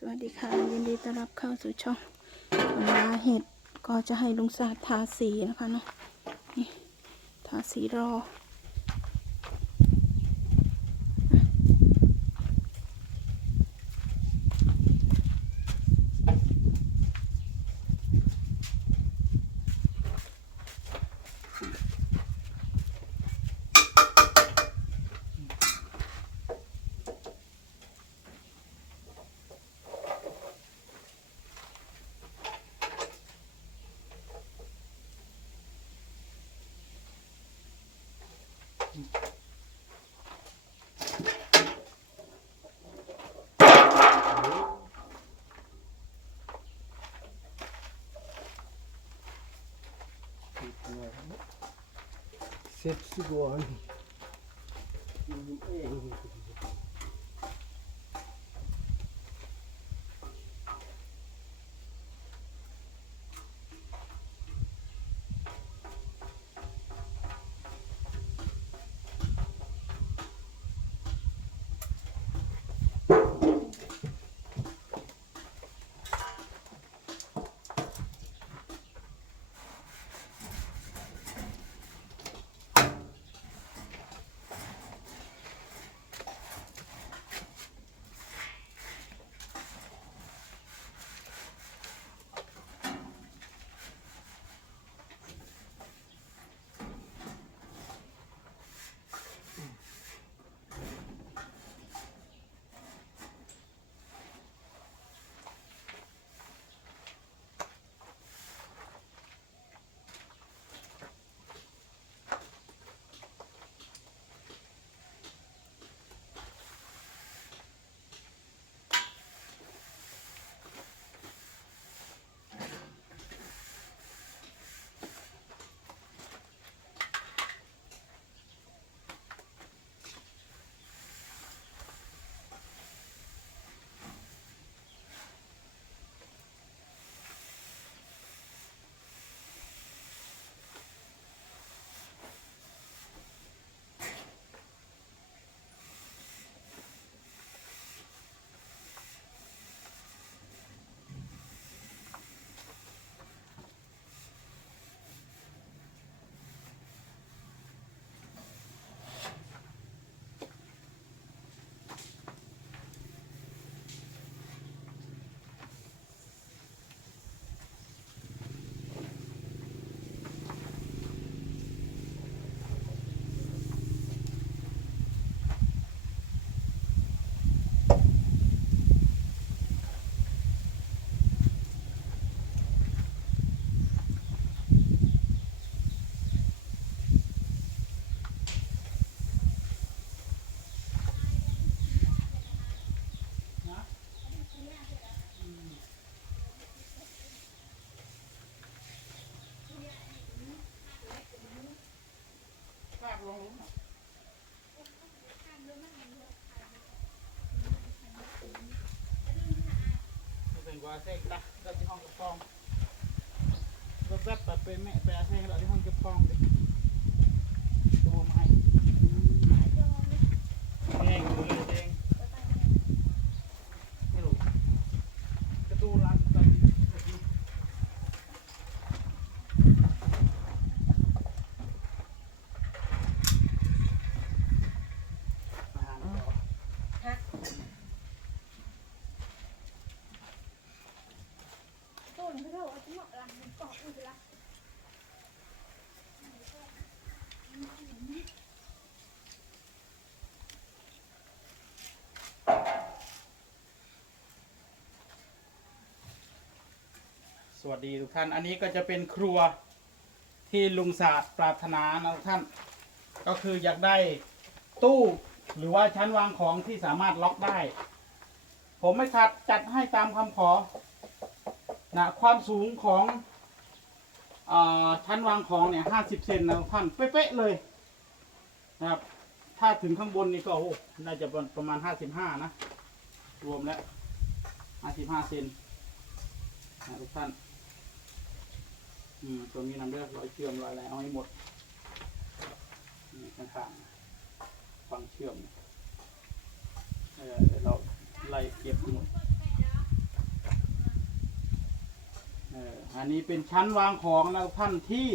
สวัสดีค่ะ ยินดีต้อนรับเข้าสู่ช่องมาเห็ดก็จะให้ลุงศาสตร์ทาสีนะคะเนาะนี่ทาสีรอ Sepsi bu aynı. ว่าเซ็กละเราที่ห้องเก็บฟองรถแวบแบบเป็นแม่ไปอาเซ็กเราที่ห้องเก็บฟองดิไม้เองดูเลยเองไม่รู้กระตูนรักกัน ส วัสดีทุกท่าน อันนี้ก็จะเป็นครัวที่ลุงศาสตร์ปรารถนานะทุกท่าน ก็คืออยากได้ตู้หรือว่าชั้นวางของที่สามารถล็อกได้ ผมไม่ขัดจัดให้ตามคำขอนะความสูงของอชั้นวางของเนี่ยห้าสิบเซนนะทุกท่านเป๊ะๆเลยนะครับ ถ้าถึงข้างบนนี่ก็โอ้น่าจะประมาณห้าสิบห้านะ รวมแล้วห้าสิบห้าเซนนะทุกท่าน อืมตัวนี้นำเลือกร้อยเชื่อมรอยอะไรเอาให้หมดนี่ข้างๆฟังเชื่อมเออเราไล่เก็บหมดเอออันนี้เป็นชั้นวางของนะท่านที่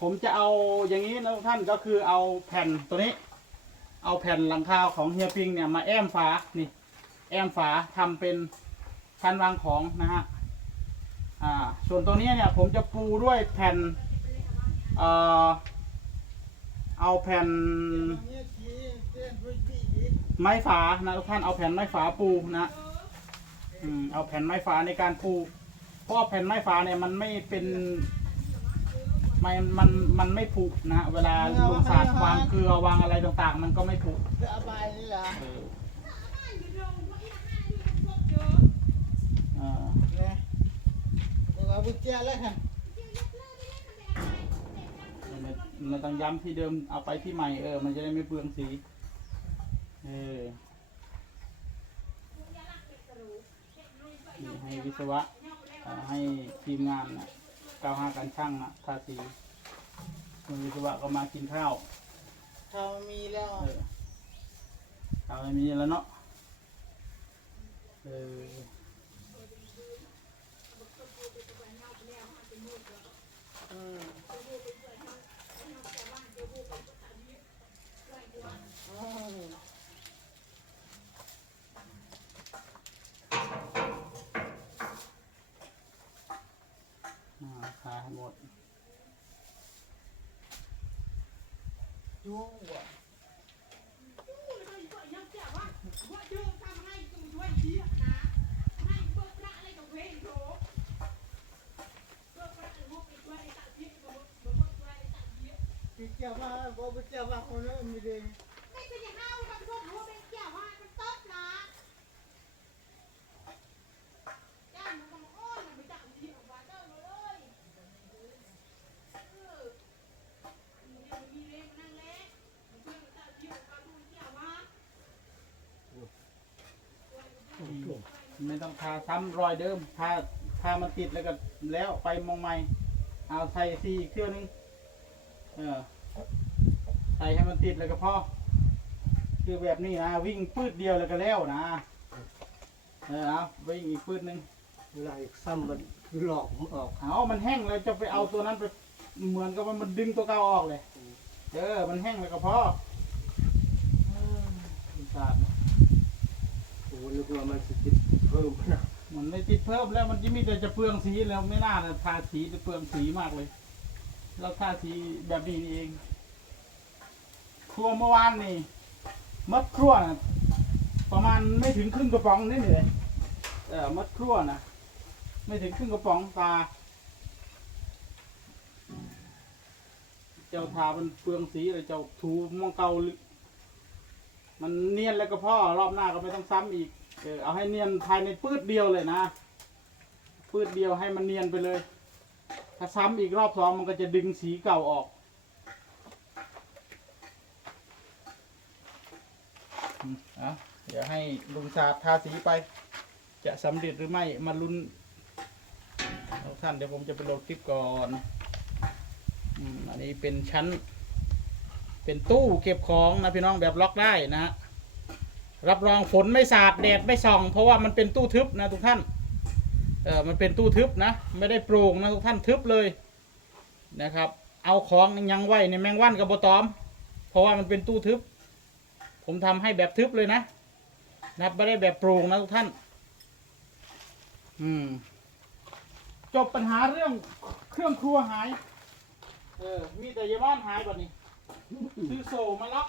ผมจะเอาอย่างนี้นะท่านก็คือเอาแผ่นตัวนี้ เอาแผ่นหลังคาของเฮียปิงเนี่ยมาแอมฝานี่ แอมฝาทำเป็นชั้นวางของนะฮะ ส่วนตัวนี้เนี่ยผมจะปูด้วยแผ่นเอ่อเอาแผ่นไม้ฝานะทุกท่านเอาแผ่นไม้ฝาปูนะอืมเอาแผ่นไม้ฝาในการปูเพราะว่าแผ่นไม้ฝาเนี่ยมันไม่เป็นมันมันมันไม่ผุนะ เวลาลุงศาสตร์วางเกลือวางอะไรต่างๆ มันก็ไม่ผุสบายนี่ล่ะเออเออ นะ เดี๋ยวเอาไปเจียแล้วกันมันไม่มันต้องย้ำที่เดิมเอาไปที่ใหม่เออ มันจะได้ไม่เปลืองสี เออนี่ให้วิศวะอ่าให้ทีมงานนะก้าวห้าการช่างนะทาสีคุณวิศวะก็มากินข้าวเขามีแล้วเออเอาไม่มีแล้วเนาะเอออืมอืม อ่าขายหมดยุ่งว่ะพี่เจ้าว่าบ่พี่เจ้าว่าคนนั้นไม่ได้ ไม่เป็นอย่างนั้นมันพวกรู้เป็นเกี่ยวว่ามันต๊บนะย่านมันบอกโอ้ยมันไปจับที่ออกมาเจ้าเลยเออมีเรื่องมีเรื่องนั่งเล็กมันเพื่อนมันจับที่ออกมาดูเกี่ยวว่า ไม่ต้องทาซ้ำรอยเดิมทาทามันติดแล้วก็แล้วไปมองใหม่ เอาใส่ซีอีกเที่ยวนึงเออใส่ให้มันติดแล้วก็พอคือแบบนี้นะวิ่งปืดเดียวแล้วก็แล้วนะเออเอาวิ่งอีกปืดนึงไล่ซ้ำมันหลอกมันออกเอามันแห้งแล้วจะไปเอาตัวนั้นไปเหมือนกับว่ามันดึงตัวเก่าออกเลยเออมันแห้งแล้วก็พอเออสาดโอ้นึกว่ามันสิติดเพิ่มนะมันไม่ติดเพิ่มแล้วมันจะมีแต่จะเปลืองสีแล้วไม่น่าจะทาสีจะเปลืองสีมากเลยเราทาสีแบบนี้นี่เอง ครัวเมื่อวานนี่มัดครัวนะประมาณไม่ถึงครึ่งกระป๋องนี่เลยเออมัดครัวนะไม่ถึงครึ่งกระป๋องตา เจ้าทามันเปลืองสีเลยเจ้าถูมองเกาลึก มันเนียนแล้วก็พ่อรอบหน้าก็ไม่ต้องซ้ำอีกเออเอาให้เนียนภายในปืดเดียวเลยนะปืดเดียวให้มันเนียนไปเลย ถ้าซ้ำอีกรอบสองมันก็จะดึงสีเก่าออก อืมอะเดี๋ยวให้ลุงศาสตร์ทาสีไป จะสำเร็จหรือไม่มาลุ้นท่านเดี๋ยวผมจะไปโหลดคลิปก่อนอืมอันนี้เป็นชั้น เป็นตู้เก็บของนะพี่น้องแบบล็อกได้นะฮะรับรองฝนไม่สาดแดดไม่ส่อง เพราะว่ามันเป็นตู้ทึบนะทุกท่านเออมันเป็นตู้ทึบนะ ไม่ได้โปร่งนะทุกท่านทึบเลยนะครับ เอาของยังไว้ในแมงวันกับบตอม เพราะว่ามันเป็นตู้ทึบ ผมทำให้แบบทึบเลยนะนับไม่ได้แบบโปร่งนะทุกท่าน อืมจบปัญหาเรื่องเครื่องครัวหาย เออ มีแต่ยาบ้านหายแบบนี้ ซื้อโซมาล็อก